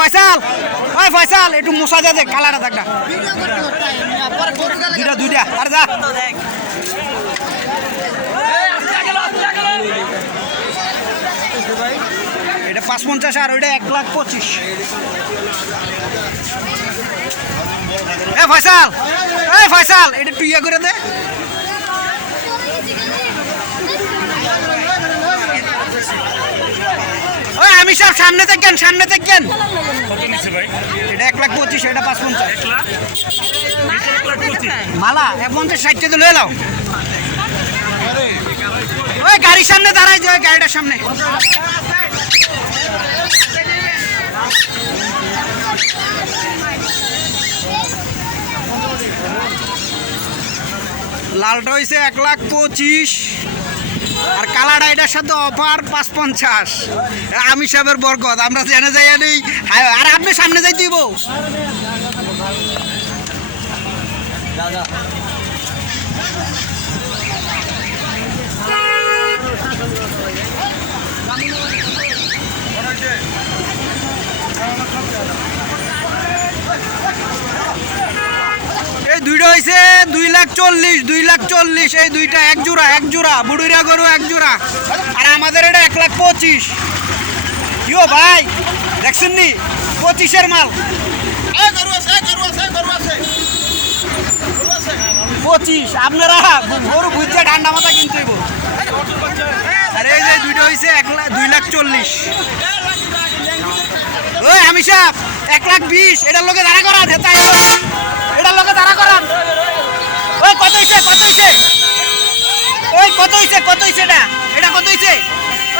ফয়সাল! ওই ফয়সাল, একটু মশা দে কালাটা থাকটা দুইটা দুইটা, আর যা। এটা পাঁচ পঞ্চাশ আর ওইটা এক লাখ পঁচিশ। এ ফয়সাল এ ফয়সাল, এটা তুই ইয়ে করে দে। ওই সব সামনে থাকেন সামনে ভাই এটা এক লাখ পঁচিশ এটা পাঁচ পঞ্চাশ। মালা এক পঞ্চাশ ষাটটা তো লয়ে লাও ওই গাড়ির সামনে দাঁড়াই যে ওই গাড়িটার সামনে। লালটা হয়েছে এক লাখ পঁচিশ। আর কালারটা এটার সাথে অফার পাঁচ পঞ্চাশ আমি সাহেবের বরকত, আমরা জেনে যাই নেই আর আপনি সামনে যাই দিব। এই দুইটা হয়েছে দুই লাখ চল্লিশ, দুই লাখ চল্লিশ, এই দুইটা এক জোড়া এক জোড়া, বুড়িরা গরু এক জোড়া। আর আমাদের এটা এক লাখ পঁচিশ। কিও ভাই, দেখছেন নি? পঁচিশের মাল। পঁচিশ, আপনারা গরু বুঝছে ঠান্ডা মাথা কিনতে আর, এই যে দুইটা হয়েছে এক লাখ, দুই লাখ চল্লিশ। ওই আমি সাহেব এক লাখ বিশ, এটার লোকে দাঁড়া করান হেতা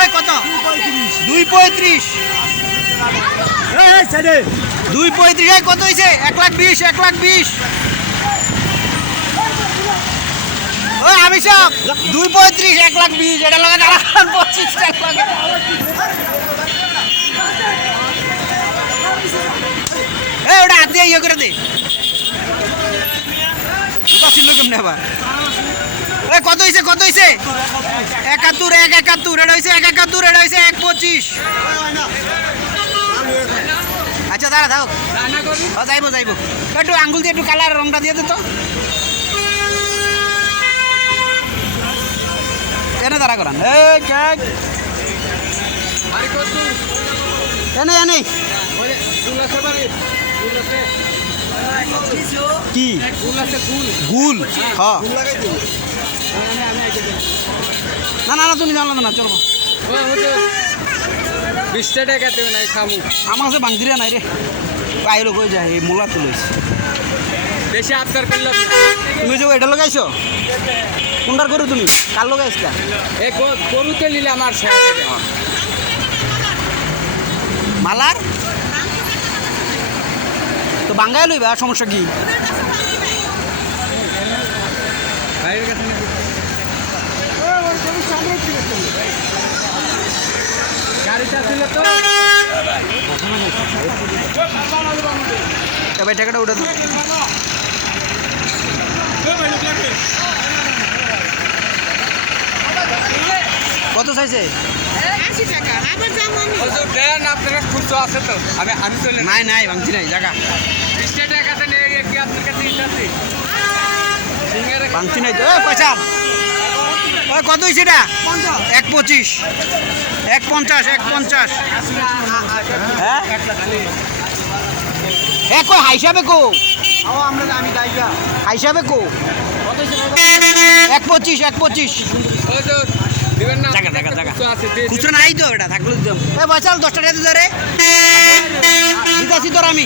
ওই কত? দুই পঁয়ত্রিশ। দুই পঁয়ত্রিশ কত হইছে? এক লাখ বিশ এক লাখ বিশ। ওই আমি সব। দুই পঁয়ত্রিশ এক লাখ বিশ এটা লোকে দাঁড়া করান পঁচিশ এক লাখ এই ওটা হাত দিয়ে ইয়ে করে দে। ছিল কেমনে আবার। কত হয়েছে কত হয়েছে একাত্তর এক একাত্তর এটা হয়েছে এক একাত্তর এটা হয়েছে এক পঁচিশ। আচ্ছা দাঁড়া থাক ও যাইবো যাইবো। একটু আঙ্গুল দিয়ে একটু কালার রংটা দিয়ে দে তো। এনে দাঁড়া করান। এনে এনে। কি? গুল হ্যাঁ না না না তুমি জানলো না চলো। বিশটা টাকা দেবে নাই খামু। আমার কাছে বাংদিরা নাই রে। আইলো কই যায় এই মোলা তুলেছে বেশি আবদার করলাম তুমি যে এটা লাগাইছো? কোনটার করো তুমি? কার লাগাইছিলা? গ- গরুতে নিলে আমার। মালার তো বাঙ্গাই লইবা সমস্যা কি? ভাইয়ের কাছে নাকি? গাড়িটা ছিল তো এবার টাকাটা উঠে দাও কত চাইছে আশি টাকা আবার যাব আমি হুজুর দেন আপনার খুচরো আছে তো? আমি আমি চলে নাই নাই ভাঙছি নাই জায়গা ভাঙছি নাই তো। পয়সা। কত হয়েছে এটা? এক পঁচিশ। এক পঞ্চাশ এক পঞ্চাশ। হ্যাঁ? এ কই হাইসাবে কো। হাইসাবে কো। এক পঁচিশ এক পঁচিশ। খুচরো নাই তো এটা থাকলে এ বসাল দশটা টাকা দিতে রে। দিতাছি তোর আমি।